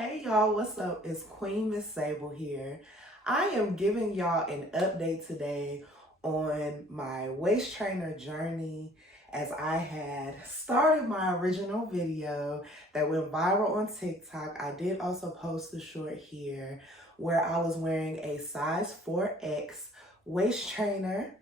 Hey y'all, what's up? It's Queen MizzSable here. I am giving y'all an update today on my waist trainer journey as I had started my original video that went viral on TikTok. I did also post a short here where I was wearing a size 4X waist trainer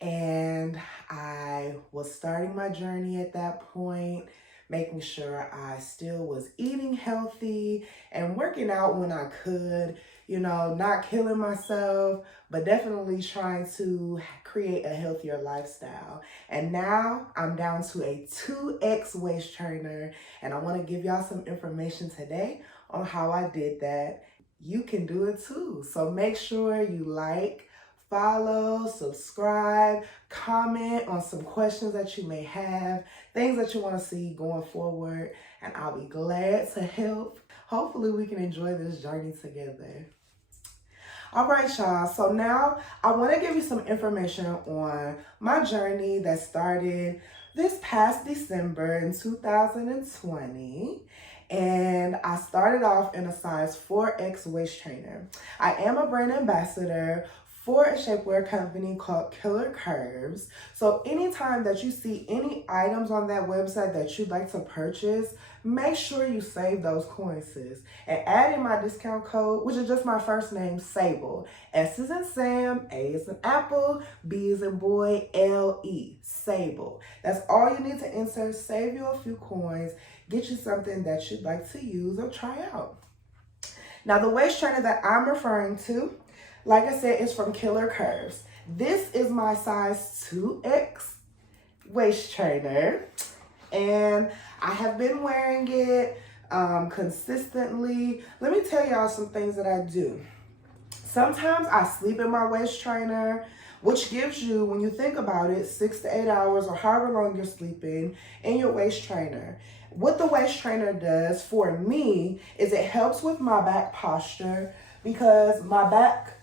and I was starting my journey at that point, making sure I still was eating healthy and working out when I could, not killing myself, but definitely trying to create a healthier lifestyle. And now I'm down to a 2X waist trainer, and I want to give y'all some information today on how I did that. You can do it too. So make sure you like, follow, subscribe, comment on some questions that you may have, things that you want to see going forward, and I'll be glad to help. Hopefully we can enjoy this journey together. All right, y'all. So now I want to give you some information on my journey that started this past December in 2020. And I started off in a size 4X waist trainer. I am a brand ambassador for a shapewear company called Killer Kurves. So anytime that you see any items on that website that you'd like to purchase, make sure you save those coins, sis. And add in my discount code, which is just my first name, Sable. S is in Sam, A is in Apple, B is in boy, L-E, Sable. That's all you need to enter. Save you a few coins, get you something that you'd like to use or try out. Now the waist trainer that I'm referring to, like I said, is from Killer Kurves. This is my size 2X waist trainer, and I have been wearing it consistently. Let me tell y'all some things that I do. Sometimes I sleep in my waist trainer, which gives you, when you think about it, 6 to 8 hours or however long you're sleeping in your waist trainer. What the waist trainer does for me is it helps with my back posture, because my back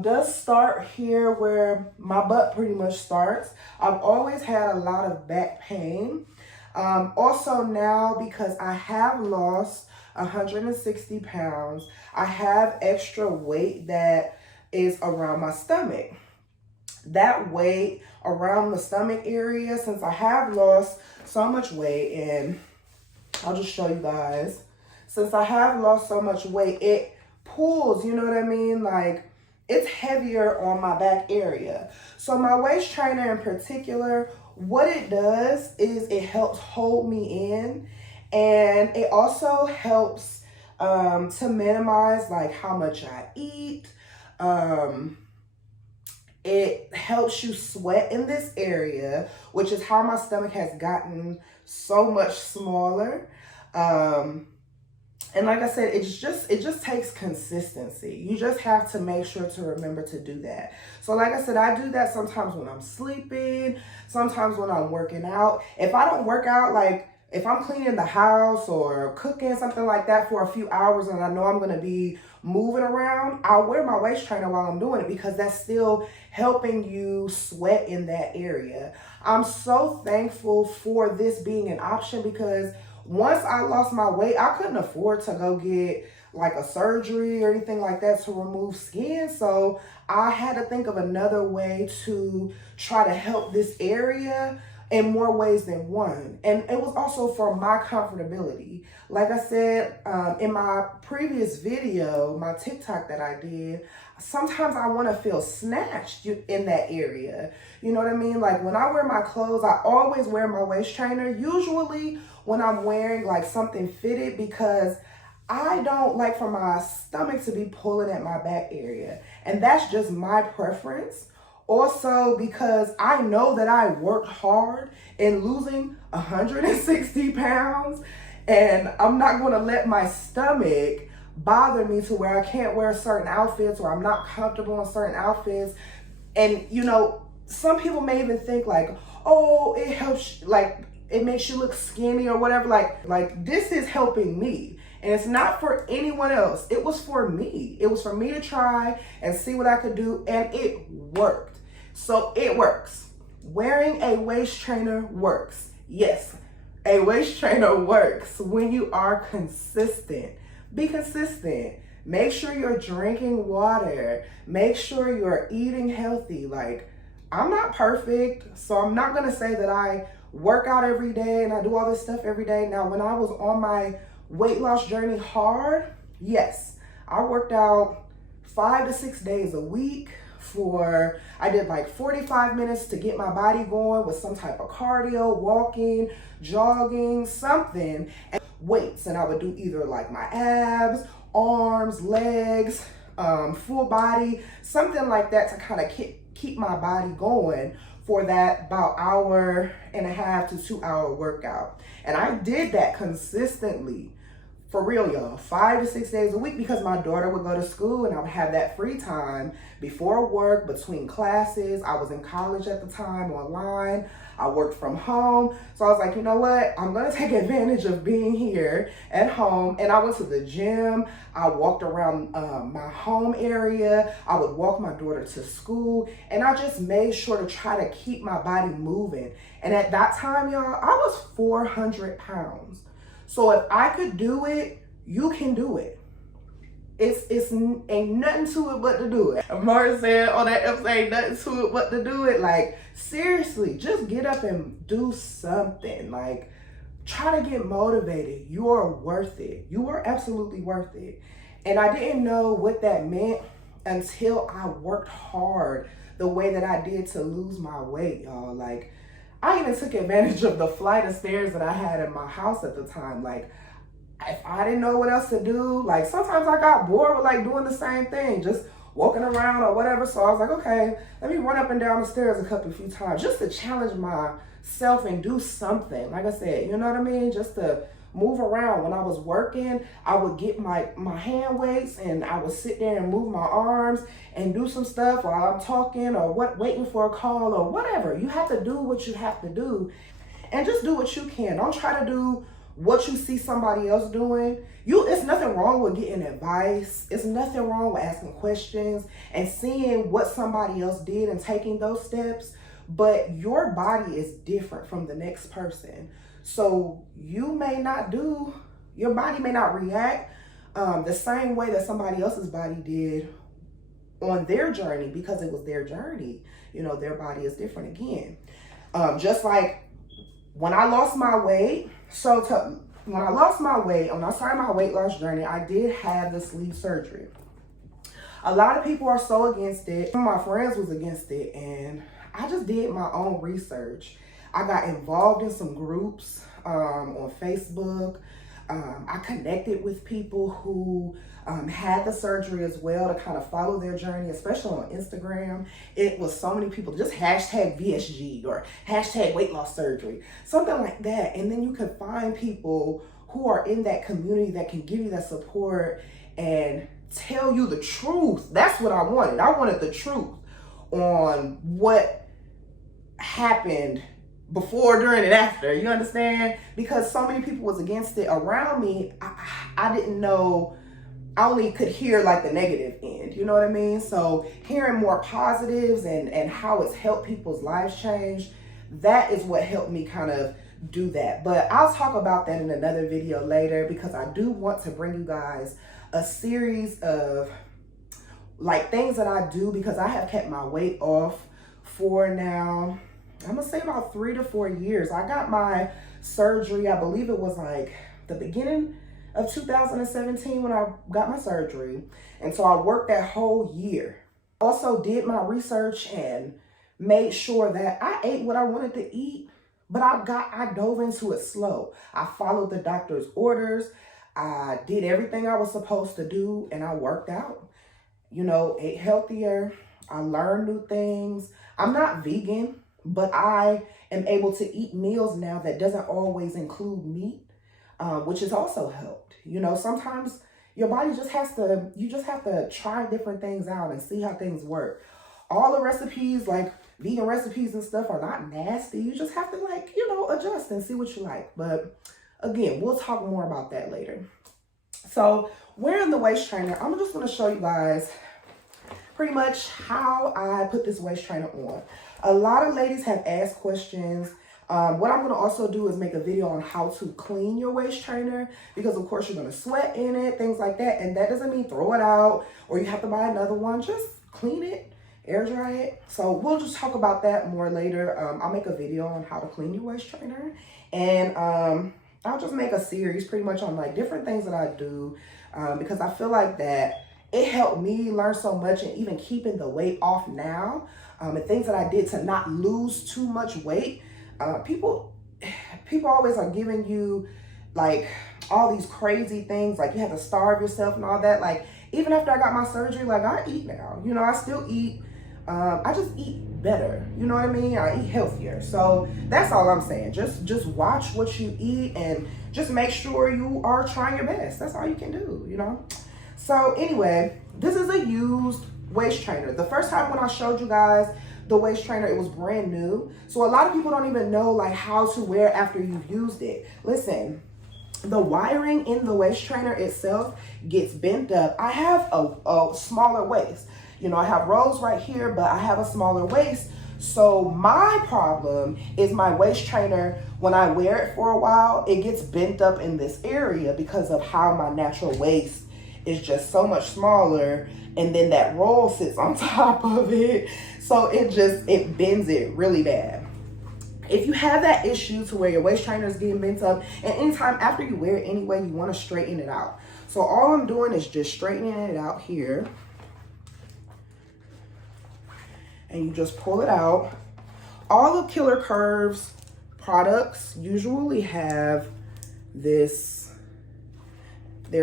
does start here where my butt pretty much starts. I've always had a lot of back pain. Also now, because I have lost 160 pounds, I have extra weight that is around my stomach. That weight around the stomach area, since I have lost so much weight, and I'll just show you guys, since I have lost so much weight, it pulls, you know what I mean? Like, it's heavier on my back area. So my waist trainer in particular, what it does is it helps hold me in, and it also helps to minimize like how much I eat. It helps you sweat in this area, which is how my stomach has gotten so much smaller. And like I said, it just takes consistency. You just have to make sure to remember to do that. So like I said, I do that sometimes when I'm sleeping, sometimes when I'm working out. If I don't work out, like if I'm cleaning the house or cooking, something like that for a few hours, and I know I'm gonna be moving around, I'll wear my waist trainer while I'm doing it, because that's still helping you sweat in that area. I'm so thankful for this being an option, because once I lost my weight, I couldn't afford to go get like a surgery or anything like that to remove skin. So I had to think of another way to try to help this area in more ways than one. And it was also for my comfortability. Like I said in my previous video, my TikTok that I did, sometimes I want to feel snatched in that area. You know what I mean? Like when I wear my clothes, I always wear my waist trainer, usually when I'm wearing like something fitted, because I don't like for my stomach to be pulling at my back area. And that's just my preference. Also, because I know that I worked hard in losing 160 pounds, and I'm not going to let my stomach bother me to where I can't wear certain outfits, or I'm not comfortable in certain outfits. And, some people may even think like, oh, it helps, like, it makes you look skinny or whatever. Like this is helping me. And it's not for anyone else. It was for me. It was for me to try and see what I could do, and it worked. So it works. Wearing a waist trainer works. Yes, a waist trainer works when you are consistent. Be consistent. Make sure you're drinking water. Make sure you're eating healthy. Like, I'm not perfect, so I'm not gonna say that I work out every day and I do all this stuff every day. Now, when I was on my weight loss journey hard, yes, I worked out 5 to 6 days a week. I did like 45 minutes to get my body going with some type of cardio, walking, jogging, something, and weights. And I would do either like my abs, arms, legs, full body, something like that to kind of keep my body going for that about 1.5 to 2 hour workout. And I did that consistently. For real, y'all, 5 to 6 days a week, because my daughter would go to school and I would have that free time before work, between classes. I was in college at the time, online. I worked from home. So I was like, you know what? I'm going to take advantage of being here at home. And I went to the gym. I walked around my home area. I would walk my daughter to school. And I just made sure to try to keep my body moving. And at that time, y'all, I was 400 pounds. So if I could do it, you can do it. It's ain't nothing to it but to do it. Martin said on that episode, ain't nothing to it but to do it. Like, seriously, just get up and do something. Like, try to get motivated. You are worth it. You are absolutely worth it. And I didn't know what that meant until I worked hard the way that I did to lose my weight, y'all. Like, I even took advantage of the flight of stairs that I had in my house at the time. Like, if I didn't know what else to do, like sometimes I got bored with like doing the same thing, just walking around or whatever. So I was like, okay, let me run up and down the stairs a few times just to challenge myself and do something. Like I said, you know what I mean? Just to move around. When I was working, I would get my hand weights and I would sit there and move my arms and do some stuff while I'm talking or waiting for a call or whatever. You have to do what you have to do and just do what you can. Don't try to do what you see somebody else doing. It's nothing wrong with getting advice. It's nothing wrong with asking questions and seeing what somebody else did and taking those steps. But your body is different from the next person. So your body may not react the same way that somebody else's body did on their journey, because it was their journey. You know, their body is different again. Just like when I lost my weight, when I started my weight loss journey, I did have the sleeve surgery. A lot of people are so against it. Some of my friends was against it, and I just did my own research. I got involved in some groups on Facebook. I connected with people who had the surgery as well to kind of follow their journey, especially on Instagram. It was so many people, just hashtag VSG or hashtag weight loss surgery, something like that. And then you could find people who are in that community that can give you that support and tell you the truth. That's what I wanted. I wanted the truth on what happened before, during, and after. You understand? Because so many people was against it around me. I didn't know. I only could hear like the negative end. You know what I mean? So hearing more positives and how it's helped people's lives change, that is what helped me kind of do that. But I'll talk about that in another video later, because I do want to bring you guys a series of like things that I do, because I have kept my weight off for now, I'm gonna say about 3 to 4 years. I got my surgery, I believe it was like the beginning of 2017 when I got my surgery. And so I worked that whole year. Also did my research and made sure that I ate what I wanted to eat, but I dove into it slow. I followed the doctor's orders. I did everything I was supposed to do, and I worked out, you know, ate healthier. I learned new things. I'm not vegan, but I am able to eat meals now that doesn't always include meat, which has also helped. You know, sometimes your body you just have to try different things out and see how things work. All the recipes, like vegan recipes and stuff, are not nasty. You just have to, like, you know, adjust and see what you like. But again, we'll talk more about that later. So wearing the waist trainer, I'm just going to show you guys pretty much how I put this waist trainer on. A lot of ladies have asked questions What I'm going to also do is make a video on how to clean your waist trainer, because of course you're going to sweat in it, things like that. And that doesn't mean throw it out or you have to buy another one. Just clean it, air dry it. So we'll just talk about that more later. I'll make a video on how to clean your waist trainer, and I'll just make a series pretty much on like different things that I do, because I feel like that it helped me learn so much, and even keeping the weight off now, and things that I did to not lose too much weight. People always are giving you like all these crazy things, like you have to starve yourself and all that. Like even after I got my surgery, like I eat now, you know, I still eat. I just eat better, you know what I mean? I eat healthier. So that's all I'm saying. Just watch what you eat and just make sure you are trying your best. That's all you can do, you know? So anyway, this is a used waist trainer. The first time when I showed you guys the waist trainer, it was brand new. So a lot of people don't even know like how to wear after you've used it. Listen, the wiring in the waist trainer itself gets bent up. I have a smaller waist. You know, I have rolls right here, but I have a smaller waist. So my problem is my waist trainer, when I wear it for a while, it gets bent up in this area because of how my natural waist is just so much smaller. And then that roll sits on top of it. So it bends it really bad. If you have that issue to where your waist trainer is getting bent up, and anytime after you wear it anyway, you want to straighten it out. So all I'm doing is just straightening it out here. And you just pull it out. All the Killer Kurves products usually have their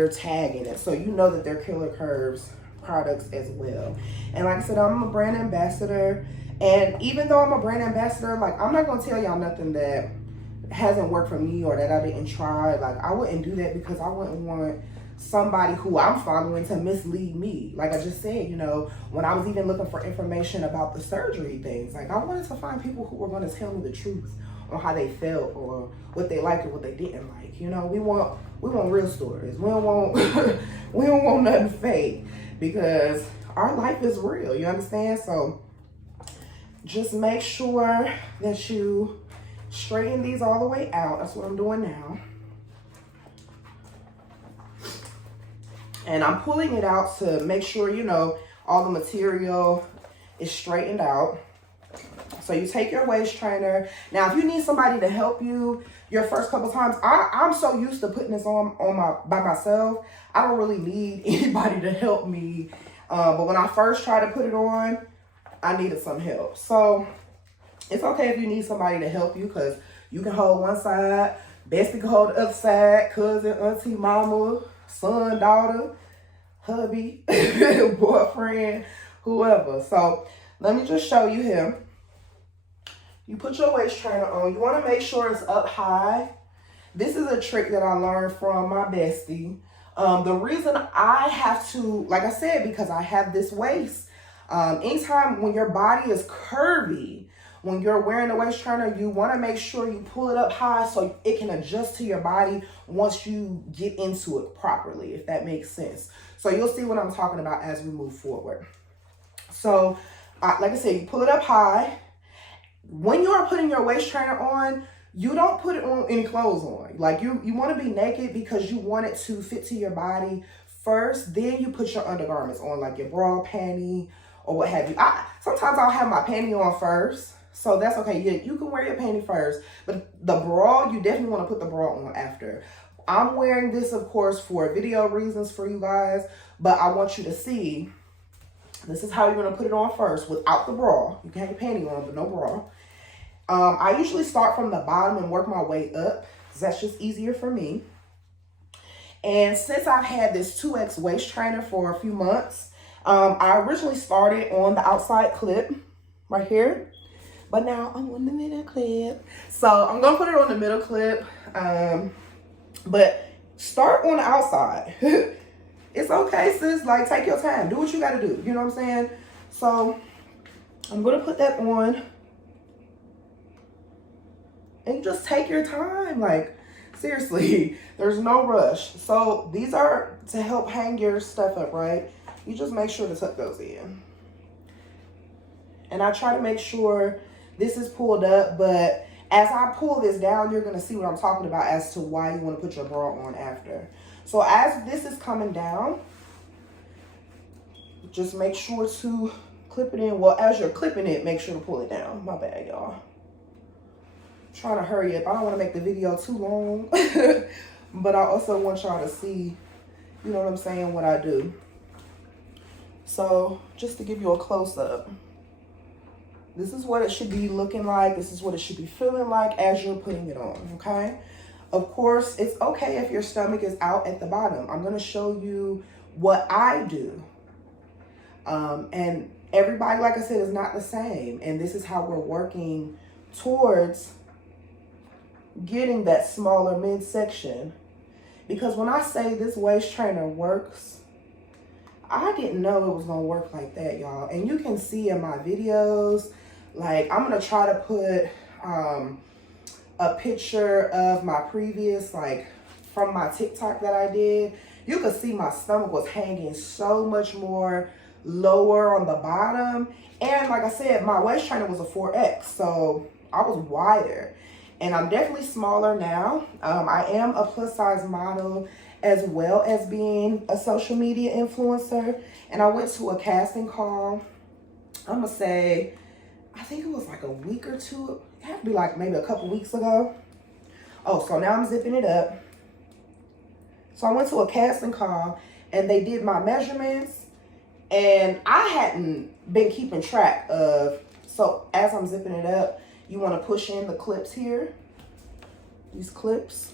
tag in it. So you know that they're Killer Kurves products as well. And like I said, I'm a brand ambassador. And even though I'm a brand ambassador, like I'm not gonna tell y'all nothing that hasn't worked for me or that I didn't try. Like I wouldn't do that, because I wouldn't want somebody who I'm following to mislead me. Like I just said, you know, when I was even looking for information about the surgery things, like I wanted to find people who were going to tell me the truth on how they felt or what they liked or what they didn't like. You know, we want real stories. We don't want we don't want nothing fake, because our life is real. You understand? So just make sure that you straighten these all the way out. That's what I'm doing now. And I'm pulling it out to make sure, you know, all the material is straightened out. So you take your waist trainer. Now, if you need somebody to help you your first couple times, I'm so used to putting this on by myself. I don't really need anybody to help me. But when I first tried to put it on, I needed some help. So it's okay if you need somebody to help you, because you can hold one side, bestie can hold the other side, cousin, auntie, mama, son, daughter, hubby, boyfriend, whoever. So let me just show you him. You put your waist trainer on. You want to make sure it's up high. This is a trick that I learned from my bestie. The reason I have to, like I said, because I have this waist. Anytime when your body is curvy, when you're wearing a waist trainer, you want to make sure you pull it up high so it can adjust to your body once you get into it properly, if that makes sense. So you'll see what I'm talking about as we move forward. So like I said, you pull it up high. When you are putting your waist trainer on, you don't put it on any clothes on. Like you want to be naked, because you want it to fit to your body first. Then you put your undergarments on, like your bra, panty, or what have you. Sometimes I'll have my panty on first. So that's okay. You can wear your panty first, but the bra, you definitely want to put the bra on after. I'm wearing this, of course, for video reasons for you guys, but I want you to see, this is how you're going to put it on first without the bra. You can have your panty on, but no bra. I usually start from the bottom and work my way up, because that's just easier for me. And since I've had this 2X waist trainer for a few months, I originally started on the outside clip right here. But now I'm on the middle clip. So I'm going to put it on the middle clip. But start on the outside. It's okay, sis. Like, take your time. Do what you got to do. You know what I'm saying? So I'm going to put that on. And just take your time. Like, seriously, there's no rush. So these are to help hang your stuff up, right? You just make sure to tuck those in. And I try to make sure this is pulled up, but As I pull this down, you're going to see what I'm talking about as to why you want to put your bra on after. So as this is coming down, just make sure to clip it in. Well, as you're clipping it, make sure to pull it down. My bad, y'all. Trying to hurry up. I don't want to make the video too long. But I also want y'all to see, you know what I'm saying, what I do. So just to give you a close-up. This is what it should be looking like. This is what it should be feeling like as you're putting it on, okay? Of course, it's okay if your stomach is out at the bottom. I'm going to show you what I do. And everybody, like I said, is not the same. And this is how we're working towards getting that smaller midsection. Because when I say this waist trainer works, I didn't know it was going to work like that, y'all. And you can see in my videos, like, I'm going to try to put a picture of my previous, like, from my TikTok that I did. You could see my stomach was hanging so much more lower on the bottom. And like I said, my waist trainer was a 4X, so I was wider. And I'm definitely smaller now. I am a plus size model as well as being a social media influencer. And I went to a casting call, I'm gonna say, I think it was like a week or two. It had to be like maybe a couple weeks ago. Oh, so now I'm zipping it up. So I went to a casting call and they did my measurements, and I hadn't been keeping track of, so as I'm zipping it up, you want to push in the clips here, these clips.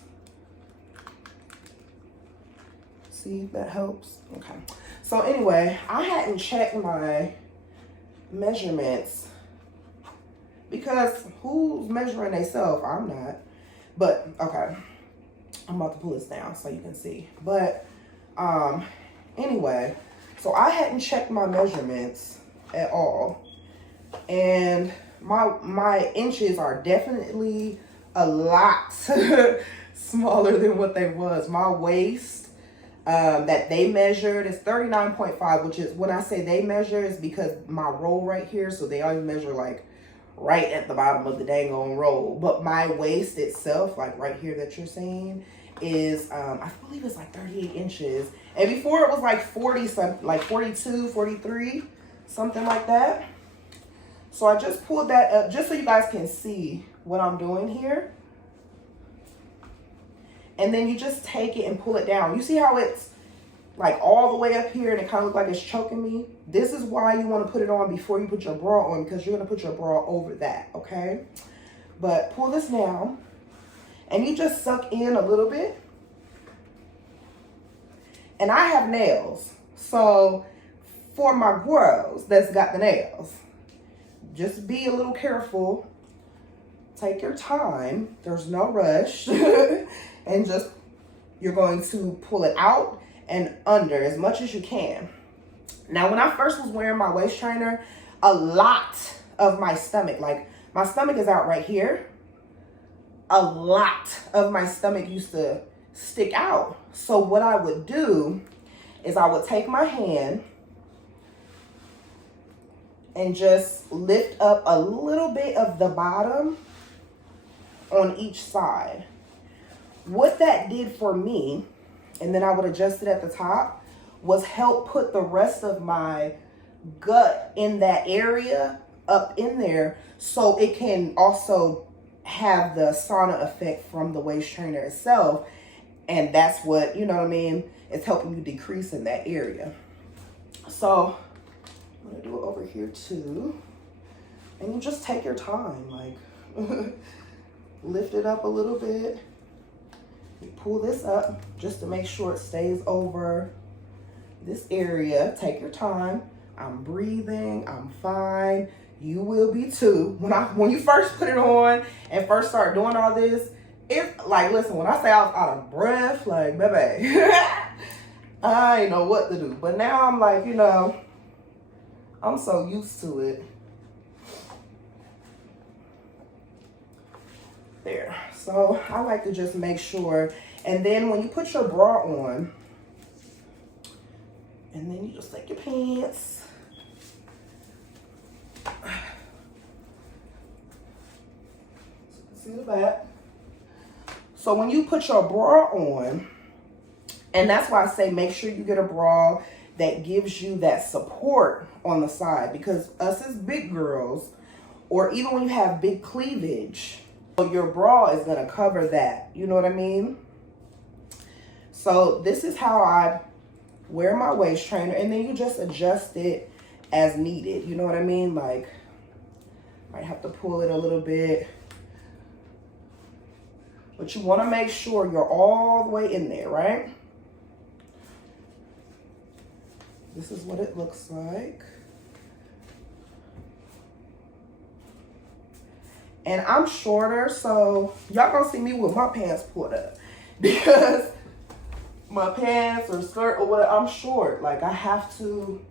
See if that helps. Okay. So anyway, I hadn't checked my measurements because who's measuring themselves? I'm not. But okay, I'm about to pull this down so you can see. But anyway, so I hadn't checked my measurements at all, and my inches are definitely a lot smaller than what they was. My waist that they measured is 39.5, which is, when I say they measure, is because my roll right here, so they always measure like right at the bottom of the dang on roll. But my waist itself, like right here that you're seeing, is I believe it's like 38 inches. And before it was like 40 something, like 42, 43, something like that. So I just pulled that up just so you guys can see what I'm doing here. And then you just take it and pull it down. You see how it's like all the way up here and it kind of looks like it's choking me? This is why you want to put it on before you put your bra on, because you're going to put your bra over that, okay? But pull this down and you just suck in a little bit. And I have nails. So for my girls that's got the nails, just be a little careful. Take your time. There's no rush. And just, you're going to pull it out and under as much as you can. Now, when I first was wearing my waist trainer, a lot of my stomach, like my stomach is out right here. A lot of my stomach used to stick out. So what I would do is I would take my hand and just lift up a little bit of the bottom on each side. What that did for me, and then I would adjust it at the top, was help put the rest of my gut in that area up in there, so it can also have the sauna effect from the waist trainer itself. And that's what, you know what I mean, it's helping you decrease in that area. So I'm gonna do it over here too. And you just take your time, like lift it up a little bit. You pull this up just to make sure it stays over this area. Take your time. I'm breathing, I'm fine. You will be too. When you first put it on and first start doing all this, it's like, listen, when I say I was out of breath, like, baby, I ain't know what to do. But now I'm like, you know, I'm so used to it. There. So I like to just make sure. And then when you put your bra on, and then you just take your pants. See the back. So when you put your bra on, and that's why I say make sure you get a bra that gives you that support on the side, because us as big girls, or even when you have big cleavage, your bra is gonna cover that. You know what I mean? So this is how I wear my waist trainer, and then you just adjust it as needed. You know what I mean? Like, might have to pull it a little bit, but you want to make sure you're all the way in there, right? This is what it looks like. And I'm shorter, so y'all gonna see me with my pants pulled up because my pants or skirt or whatever, I'm short. Like, I have to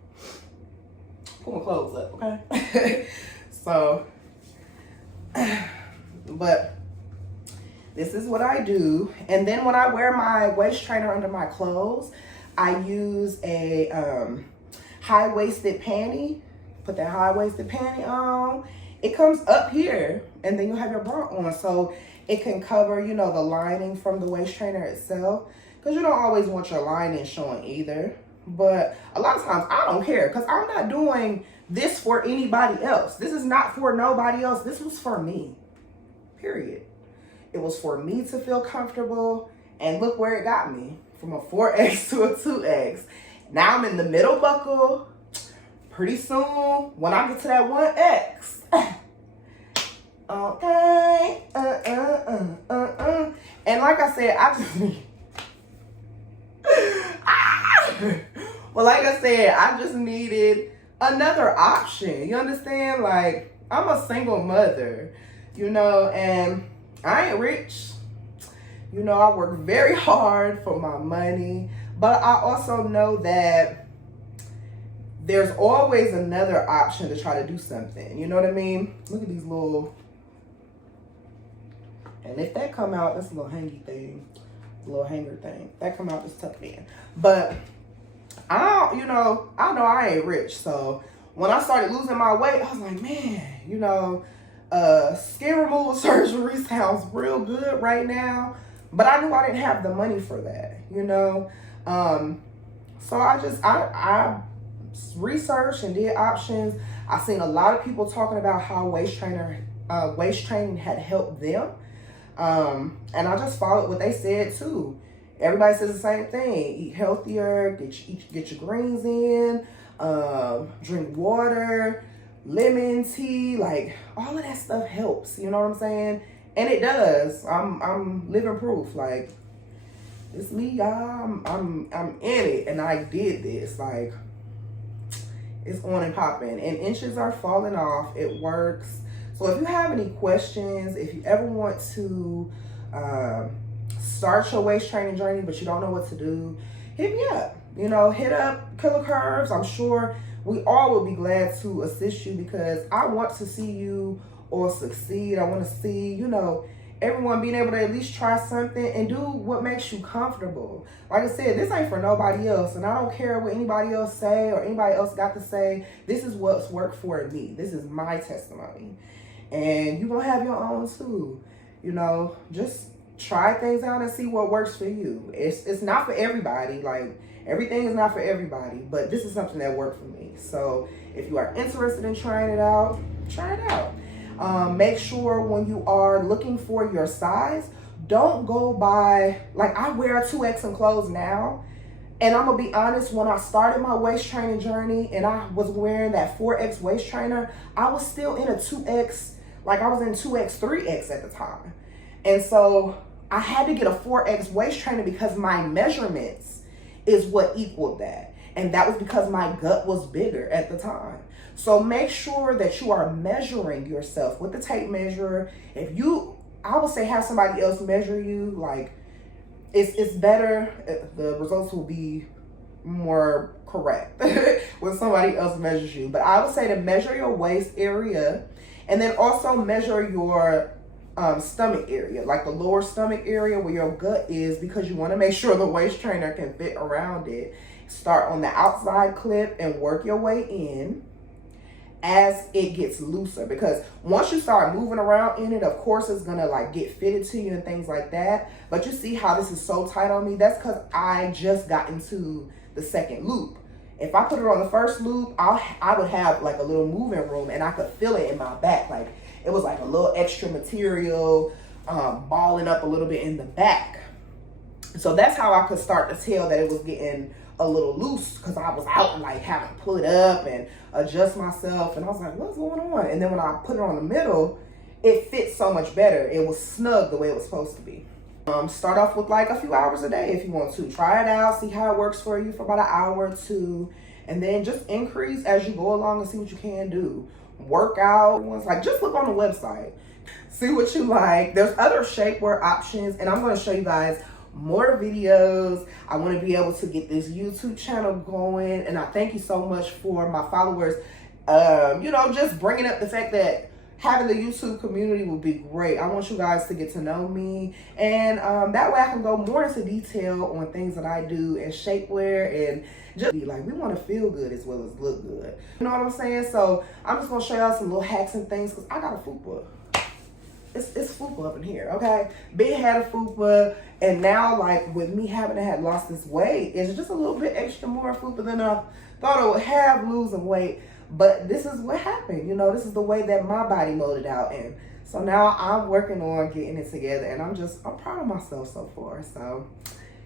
pull my clothes up, okay? So, but this is what I do. And then when I wear my waist trainer under my clothes, I use a high-waisted panty. Put that high-waisted panty on. It comes up here, and then you have your bra on, so it can cover, you know, the lining from the waist trainer itself, because you don't always want your lining showing either. But a lot of times I don't care, because I'm not doing this for anybody else. This is not for nobody else. This was for me, period. It was for me to feel comfortable, and look where it got me, from a 4X to a 2X. Now I'm in the middle buckle. Pretty soon, when I get to that 1X, okay, and like I said, I just need, well, like I said, I just needed another option. You understand? Like, I'm a single mother, you know, and I ain't rich. You know, I work very hard for my money, but I also know that there's always another option to try to do something. You know what I mean? Look at these little, and if that come out, that's a little hangy thing, a little hanger thing. That come out, just tuck it in. But I know I ain't rich. So when I started losing my weight, I was like, man, you know, skin removal surgery sounds real good right now. But I knew I didn't have the money for that, you know? So I researched and did options. I've seen a lot of people talking about how waist training had helped them. And I just followed what they said too. Everybody says the same thing. Eat healthier, get your greens in, drink water, lemon tea, like all of that stuff helps, you know what I'm saying? And it does. I'm living proof. Like, it's me, y'all. I'm in it, and I did this. Like, it's on and popping, and inches are falling off. It works. So if you have any questions, if you ever want to start your waist training journey, but you don't know what to do, hit me up. You know, hit up Killer Kurves. I'm sure we all will be glad to assist you, because I want to see you all succeed. I want to see, you know, everyone being able to at least try something and do what makes you comfortable. Like I said, this ain't for nobody else, and I don't care what anybody else say or anybody else got to say. This is what's worked for me. This is my testimony, and you're gonna have your own too. You know, just try things out and see what works for you. It's not for everybody. Like, everything is not for everybody, but this is something that worked for me. So if you are interested in trying it out, try it out. Make sure when you are looking for your size, don't go by, like, I wear a 2X in clothes now, and I'm gonna be honest, when I started my waist training journey and I was wearing that 4X waist trainer, I was still in a 2X, like I was in 2X, 3X at the time. And so I had to get a 4X waist trainer because my measurements is what equaled that. And that was because my gut was bigger at the time. So make sure that you are measuring yourself with the tape measure. If you, I would say, have somebody else measure you, like, it's better. The results will be more correct when somebody else measures you. But I would say to measure your waist area, and then also measure your stomach area, like the lower stomach area where your gut is, because you want to make sure the waist trainer can fit around it. Start on the outside clip and work your way in. as it gets looser, because once you start moving around in it, of course it's gonna like get fitted to you and things like that. But you see how this is so tight on me? That's because I just got into the second loop. If I put it on the first loop, I would have like a little moving room, and I could feel it in my back. Like it was like a little extra material balling up a little bit in the back. So that's how I could start to tell that it was getting a little loose, because I was out and like having to pull it up and adjust myself, and I was like, what's going on? And then when I put it on the middle, it fits so much better. It was snug the way it was supposed to be. Start off with like a few hours a day if you want to. Try it out, see how it works for you for about an hour or two, and then just increase as you go along and see what you can do. Work out, like just look on the website, see what you like. There's other shapewear options, and I'm going to show you guys more videos. I want to be able to get this YouTube channel going, and I thank you so much for my followers, you know, just bringing up the fact that having the YouTube community would be great. I want you guys to get to know me, and that way I can go more into detail on things that I do in shapewear, and just be like, we want to feel good as well as look good. You know what I'm saying? So I'm just going to show y'all some little hacks and things, because I got a fupa. It's fupa up in here, okay? Big had a fupa, and now like with me having to have lost this weight, it's just a little bit extra more fupa than I thought I would have losing weight. But this is what happened, you know, this is the way that my body molded out. And so now I'm working on getting it together, and I'm proud of myself so far. So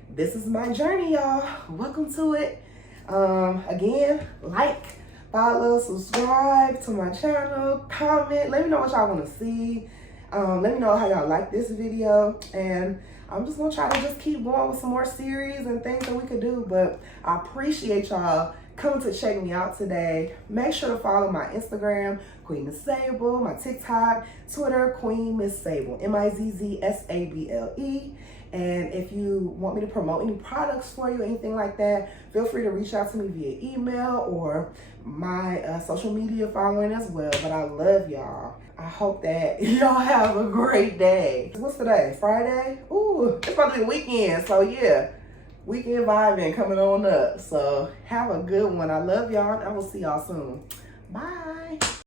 this is my journey, y'all. Welcome to it. Again, like, follow, subscribe to my channel, comment, let me know what y'all want to see. Let me know how y'all like this video, and I'm just gonna try to just keep going with some more series and things that we could do. But I appreciate y'all coming to check me out today. Make sure to follow my Instagram, Queen MizzSable, my TikTok, Twitter, Queen MizzSable, MizzSable. And if you want me to promote any products for you, anything like that, feel free to reach out to me via email or my social media following as well. But I love y'all. I hope that y'all have a great day. What's today? Friday? Ooh, it's about to be weekend. So yeah, weekend vibing coming on up. So have a good one. I love y'all, and I will see y'all soon. Bye.